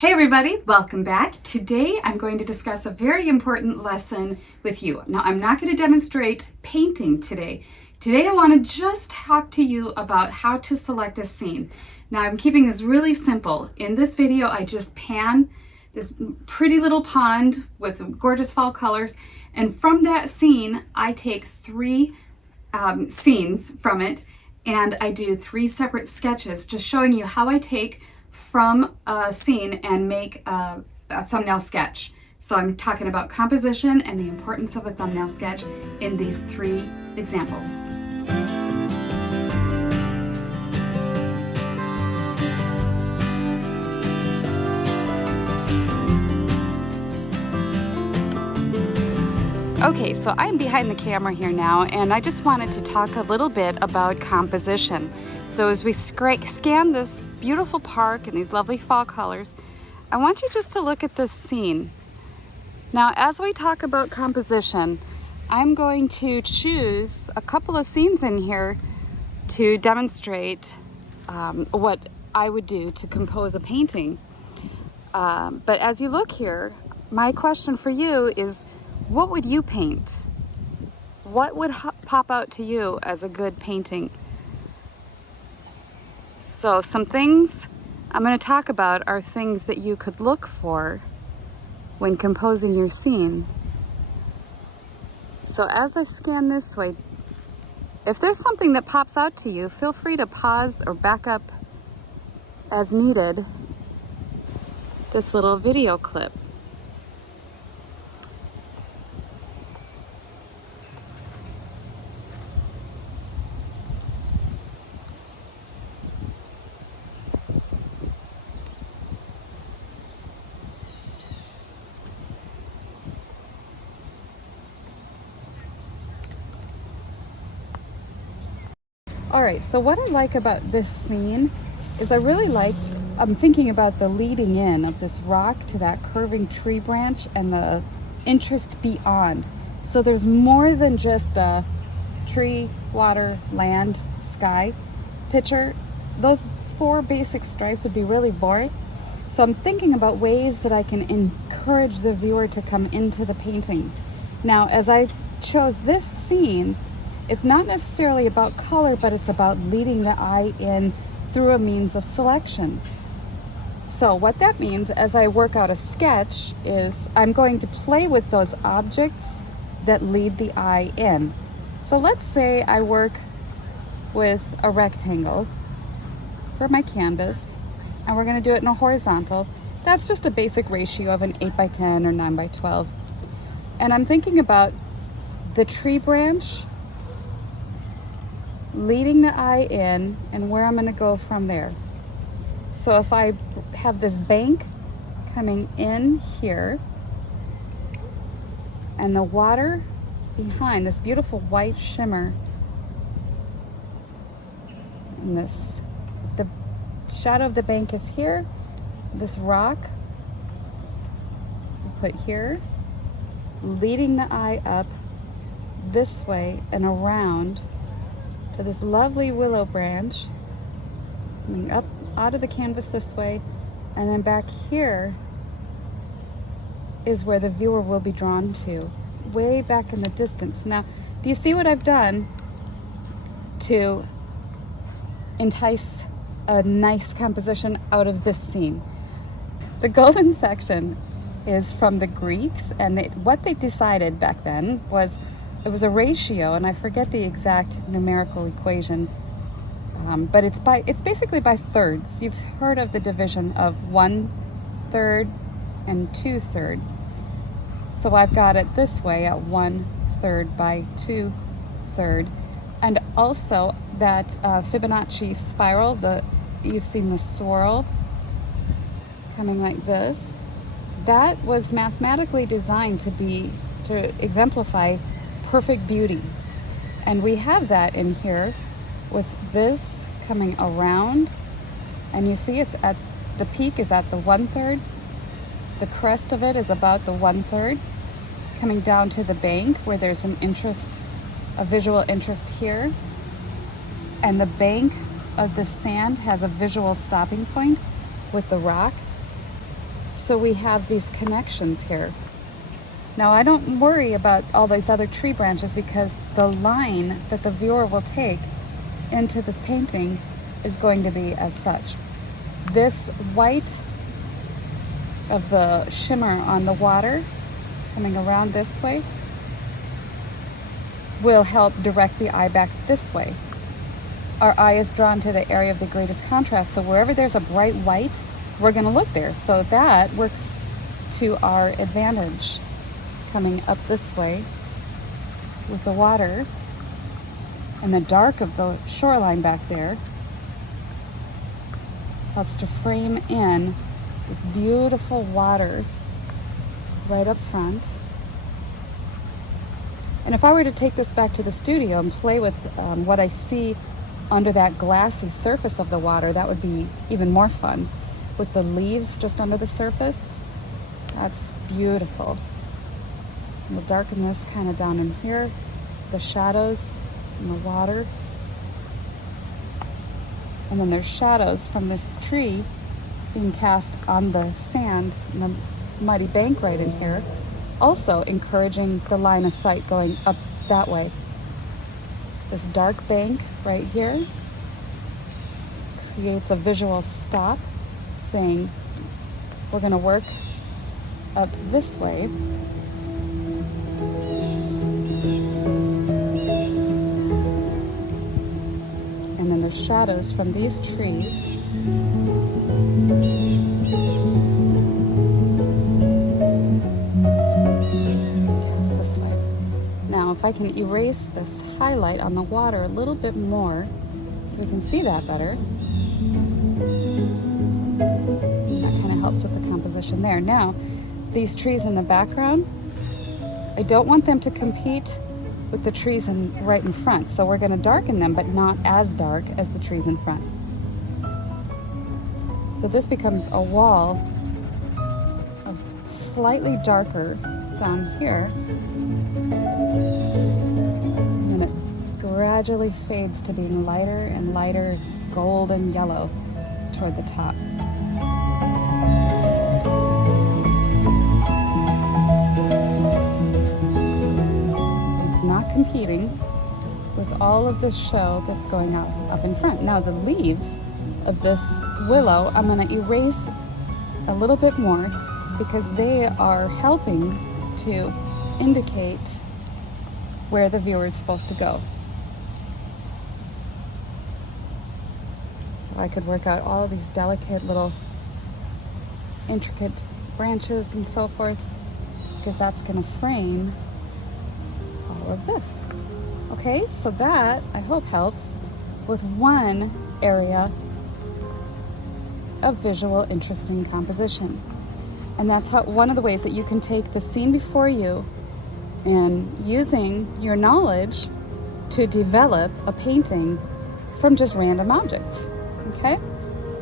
Hey everybody, welcome back. Today I'm going to discuss a very important lesson with you. Now I'm not going to demonstrate painting today. Today I want to just talk to you about how to select a scene. Now I'm keeping this really simple. In this video I just pan this pretty little pond with gorgeous fall colors, and from that scene I take three scenes from it and I do three separate sketches just showing you how I take from a scene and make a thumbnail sketch. So I'm talking about composition and the importance of a thumbnail sketch in these three examples. Okay, so I'm behind the camera here now, and I just wanted to talk a little bit about composition. So as we scan this beautiful park and these lovely fall colors, I want you just to look at this scene. Now, as we talk about composition, I'm going to choose a couple of scenes in here to demonstrate what I would do to compose a painting. But as you look here, my question for you is, what would you paint? What would pop out to you as a good painting? So some things I'm going to talk about are things that you could look for when composing your scene. So as I scan this way, if there's something that pops out to you, feel free to pause or back up as needed this little video clip. All right, so what I like about this scene is I'm thinking about the leading in of this rock to that curving tree branch and the interest beyond. So there's more than just a tree, water, land, sky picture. Those four basic stripes would be really boring. So I'm thinking about ways that I can encourage the viewer to come into the painting. Now, as I chose this scene, it's not necessarily about color, but it's about leading the eye in through a means of selection. So what that means as I work out a sketch is I'm going to play with those objects that lead the eye in. So let's say I work with a rectangle for my canvas, and we're going to do it in a horizontal. That's just a basic ratio of an 8x10 or 9x12. And I'm thinking about the tree branch leading the eye in and where I'm going to go from there. So if I have this bank coming in here and the water behind, this beautiful white shimmer, and the shadow of the bank is here, this rock put here, leading the eye up this way and around to this lovely willow branch, coming up out of the canvas this way, and then back here is where the viewer will be drawn to, way back in the distance. Now, do you see what I've done to entice a nice composition out of this scene? The golden section is from the Greeks, and what they decided back then was it was a ratio, and I forget the exact numerical equation, but it's basically by thirds. You've heard of the division of 1/3 and 2/3. So I've got it this way at 1/3 by 2/3. And also that Fibonacci spiral, you've seen the swirl coming like this. That was mathematically designed to exemplify perfect beauty. And we have that in here with this coming around, and you see it's at the peak is at the 1/3. The crest of it is about the 1/3, coming down to the bank where there's a visual interest here. And the bank of the sand has a visual stopping point with the rock. So we have these connections here. Now I don't worry about all these other tree branches because the line that the viewer will take into this painting is going to be as such. This white of the shimmer on the water coming around this way will help direct the eye back this way. Our eye is drawn to the area of the greatest contrast, so wherever there's a bright white, we're going to look there. So that works to our advantage. Coming up this way with the water and the dark of the shoreline back there helps to frame in this beautiful water right up front. And if I were to take this back to the studio and play with what I see under that glassy surface of the water, that would be even more fun. With the leaves just under the surface, that's beautiful. And we'll darken this kind of down in here, the shadows in the water. And then there's shadows from this tree being cast on the sand in the muddy bank right in here, also encouraging the line of sight going up that way. This dark bank right here creates a visual stop saying we're going to work up this way. And then there's shadows from these trees. Cast this way. Now, if I can erase this highlight on the water a little bit more so we can see that better, that kind of helps with the composition there. Now, these trees in the background, I don't want them to compete with the trees right in front. So we're going to darken them, but not as dark as the trees in front. So this becomes a wall of slightly darker down here. And then it gradually fades to being lighter and lighter, golden yellow toward the top. Not competing with all of the show that's going on up in front. Now the leaves of this willow, I'm going to erase a little bit more because they are helping to indicate where the viewer is supposed to go. So I could work out all of these delicate little intricate branches and so forth because that's going to frame all of this. Okay, so that I hope helps with one area of visual interesting composition. And that's one of the ways that you can take the scene before you and using your knowledge to develop a painting from just random objects. Okay,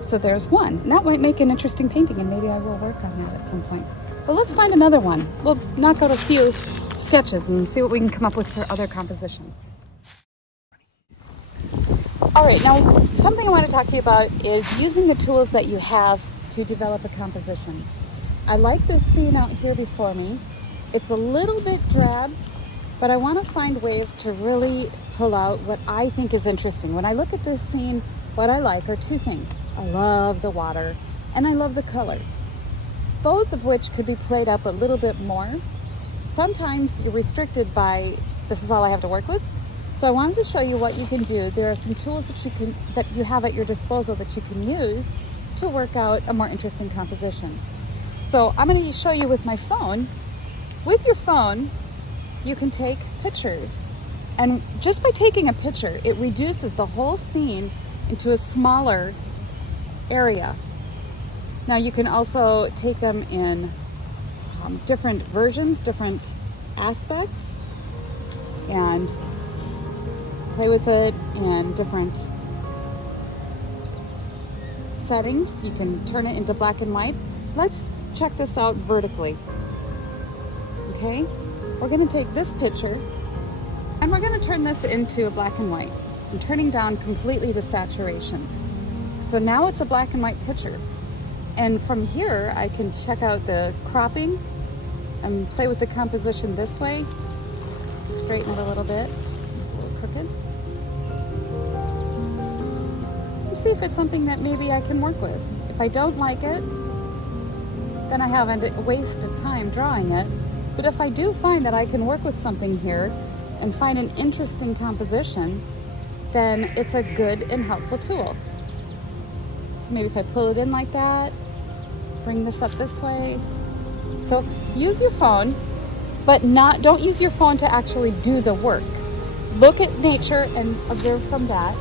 so there's one. And that might make an interesting painting, and maybe I will work on that at some point. But let's find another one. We'll knock out a few sketches and see what we can come up with for other compositions. All right, now something I want to talk to you about is using the tools that you have to develop a composition. I like this scene out here before me. It's a little bit drab, but I want to find ways to really pull out what I think is interesting. When I look at this scene, what I like are two things. I love the water and I love the color, both of which could be played up a little bit more. Sometimes you're restricted by, this is all I have to work with. So I wanted to show you what you can do. There are some tools that you have at your disposal that you can use to work out a more interesting composition. So I'm going to show you with my phone. With your phone, you can take pictures. And just by taking a picture, it reduces the whole scene into a smaller area. Now you can also take them in different versions, different aspects, and play with it in different settings. You can turn it into black and white. Let's check this out vertically. Okay, we're going to take this picture and we're going to turn this into a black and white. I'm turning down completely the saturation. So now it's a black and white picture. And from here, I can check out the cropping and play with the composition this way. Straighten it a little bit. It's a little crooked. And see if it's something that maybe I can work with. If I don't like it, then I haven't wasted time drawing it. But if I do find that I can work with something here and find an interesting composition, then it's a good and helpful tool. So maybe if I pull it in like that, bring this up this way. So use your phone, but don't use your phone to actually do the work. Look at nature and observe from that.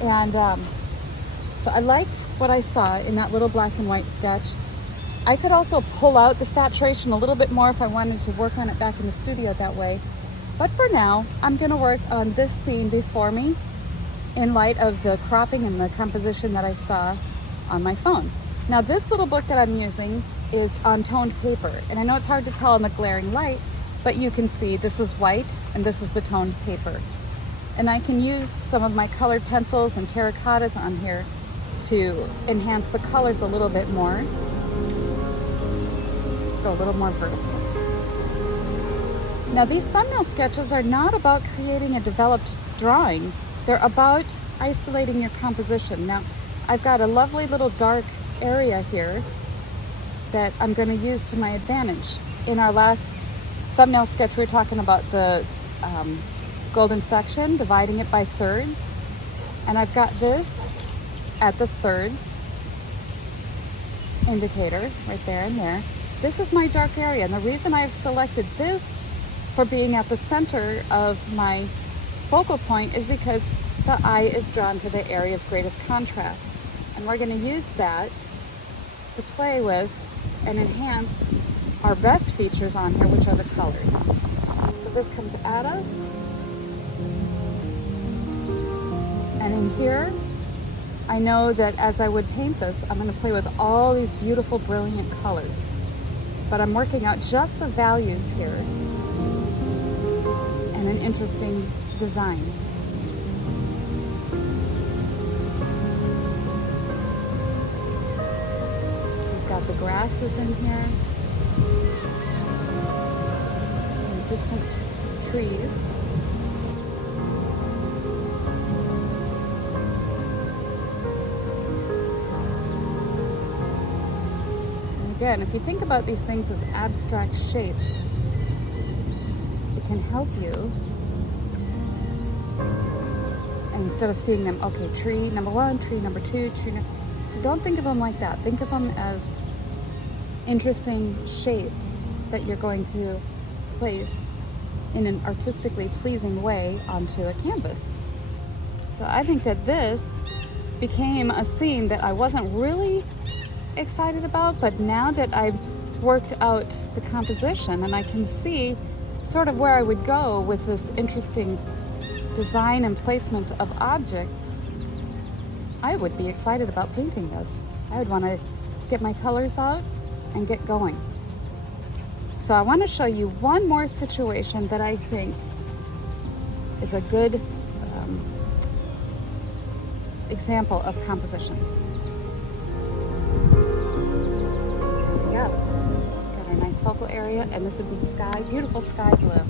And so I liked what I saw in that little black and white sketch. I could also pull out the saturation a little bit more if I wanted to work on it back in the studio that way. But for now, I'm gonna work on this scene before me in light of the cropping and the composition that I saw on my phone. Now this little book that I'm using is on toned paper, and I know it's hard to tell in the glaring light, but you can see this is white and this is the toned paper. And I can use some of my colored pencils and terracottas on here to enhance the colors a little bit more. Let's go a little more vertical. Now these thumbnail sketches are not about creating a developed drawing. They're about isolating your composition. Now I've got a lovely little dark area here that I'm going to use to my advantage. In our last thumbnail sketch, we were talking about the golden section, dividing it by thirds. And I've got this at the thirds indicator right there and there. This is my dark area, and the reason I've selected this for being at the center of my focal point is because the eye is drawn to the area of greatest contrast. And we're going to use that to play with and enhance our best features on here, which are the colors. So this comes at us. And in here, I know that as I would paint this, I'm going to play with all these beautiful, brilliant colors. But I'm working out just the values here and an interesting design. We've got the grasses in here, and distant trees. Again, if you think about these things as abstract shapes, it can help you. And instead of seeing them, okay, tree number one, tree number two, so don't think of them like that. Think of them as interesting shapes that you're going to place in an artistically pleasing way onto a canvas. So I think that this became a scene that I wasn't really excited about, but now that I've worked out the composition and I can see sort of where I would go with this interesting design and placement of objects, I would be excited about painting this. I would want to get my colors out and get going. So I want to show you one more situation that I think is a good example of composition. Got our nice focal area, and this would be sky, beautiful sky blue.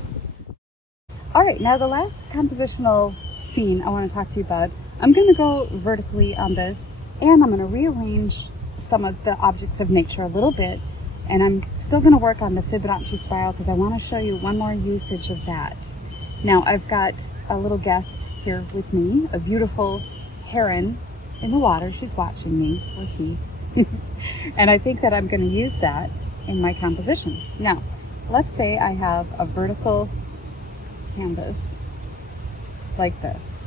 All right, now the last compositional scene I want to talk to you about, I'm going to go vertically on this, and I'm going to rearrange some of the objects of nature a little bit, and I'm still going to work on the Fibonacci spiral because I want to show you one more usage of that. Now I've got a little guest here with me, a beautiful heron in the water. She's watching me, or he. And I think that I'm going to use that in my composition. Now, let's say I have a vertical canvas like this.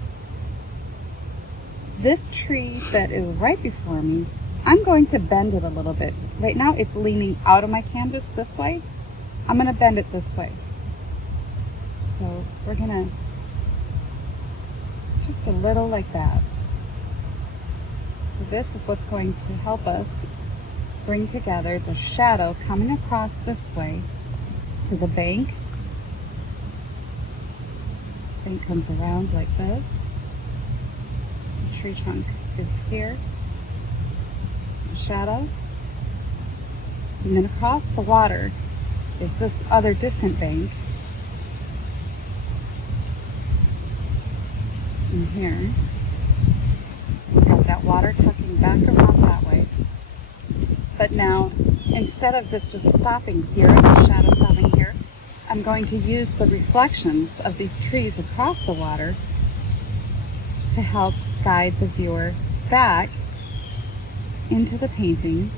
This tree that is right before me, I'm going to bend it a little bit. Right now it's leaning out of my canvas this way. I'm going to bend it this way. So we're going to just a little like that. So this is what's going to help us bring together the shadow coming across this way to the bank. The bank comes around like this. The tree trunk is here. The shadow And then across the water is this other distant bank. And here, we've got that water tucking back around that way. But now, instead of this just stopping here, the shadow stopping here, I'm going to use the reflections of these trees across the water to help guide the viewer back into the painting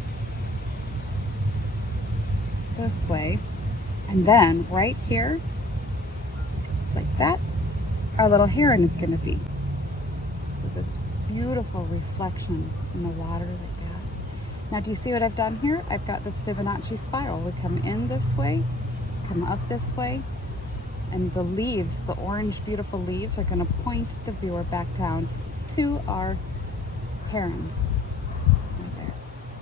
this way. And then right here, like that, our little heron is going to be. With this beautiful reflection in the water like that. Now, do you see what I've done here? I've got this Fibonacci spiral. We come in this way, come up this way, and the leaves, the orange beautiful leaves, are going to point the viewer back down to our heron. Right there.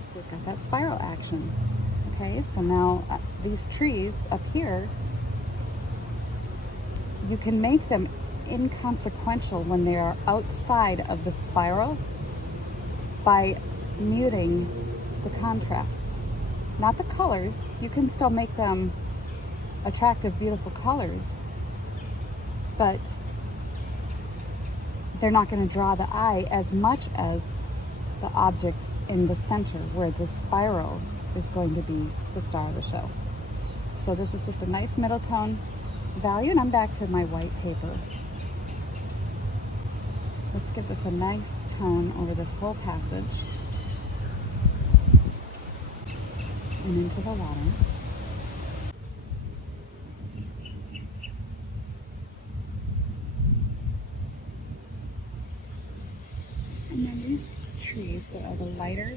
So we've got that spiral action. Okay, so now these trees up here, you can make them inconsequential when they are outside of the spiral by muting the contrast. Not the colors, you can still make them attractive, beautiful colors, but they're not going to draw the eye as much as the objects in the center where the spiral is going to be the star of the show. So this is just a nice middle tone value, and I'm back to my white paper. Let's give this a nice tone over this whole passage and into the water. And then these trees that are the lighter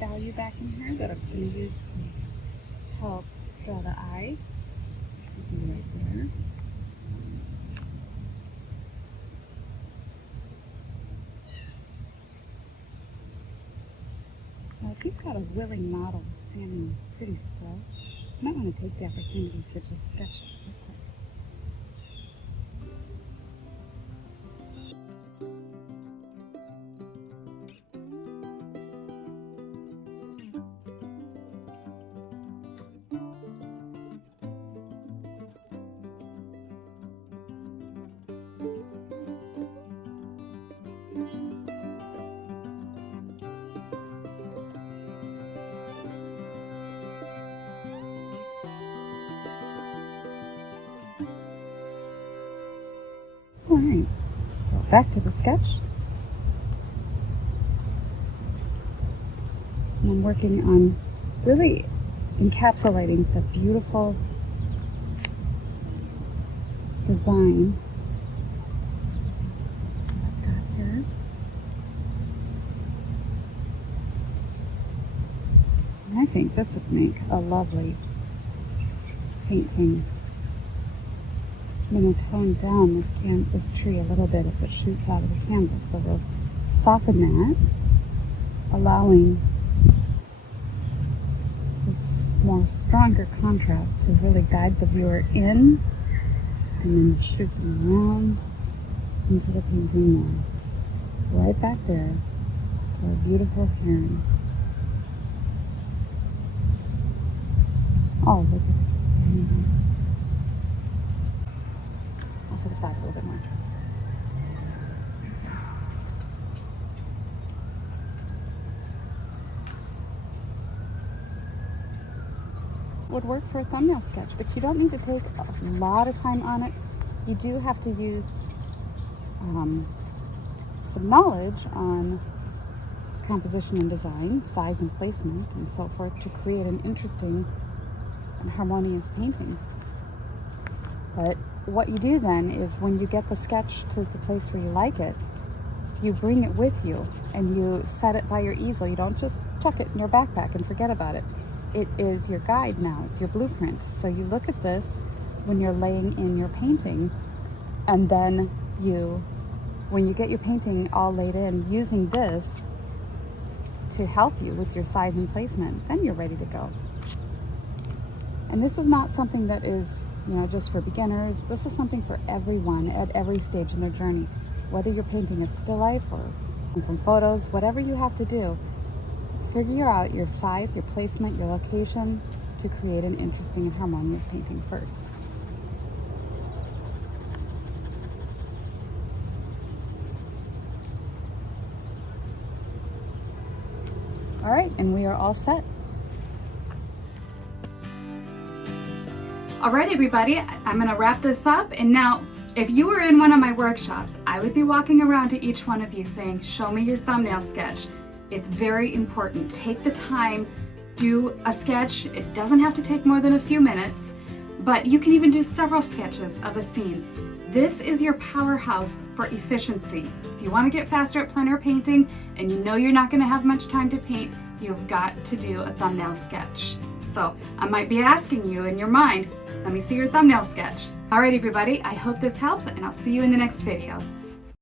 value back in here that I was going to use to help draw the eye. Right there. Now, if you've got a willing model standing pretty still, you might want to take the opportunity to just sketch it. That's right. All right, so back to the sketch. And I'm working on really encapsulating the beautiful design I've got here. And I think this would make a lovely painting. I'm going to tone down this tree a little bit as it shoots out of the canvas. So we'll soften that, allowing this more stronger contrast to really guide the viewer in, and then shoot them around into the painting now. Right back there, for a beautiful heron. Oh, look at it just standing there. To the side a little bit more. Would work for a thumbnail sketch, but you don't need to take a lot of time on it. You do have to use some knowledge on composition and design, size and placement, and so forth to create an interesting and harmonious painting. But what you do then is when you get the sketch to the place where you like it, you bring it with you and you set it by your easel. You don't just tuck it in your backpack and forget about it. It is your guide now, it's your blueprint. So you look at this when you're laying in your painting, and then when you get your painting all laid in, using this to help you with your size and placement, then you're ready to go. And this is not something that is just for beginners. This is something for everyone at every stage in their journey. Whether you're painting a still life or from photos, whatever you have to do, figure out your size, your placement, your location to create an interesting and harmonious painting first. All right, and we are all set. All right, everybody, I'm gonna wrap this up. And now, if you were in one of my workshops, I would be walking around to each one of you saying, show me your thumbnail sketch. It's very important. Take the time, do a sketch. It doesn't have to take more than a few minutes, but you can even do several sketches of a scene. This is your powerhouse for efficiency. If you want to get faster at plein air painting and you know you're not going to have much time to paint, you've got to do a thumbnail sketch. So I might be asking you in your mind, let me see your thumbnail sketch. All right, everybody, I hope this helps, and I'll see you in the next video.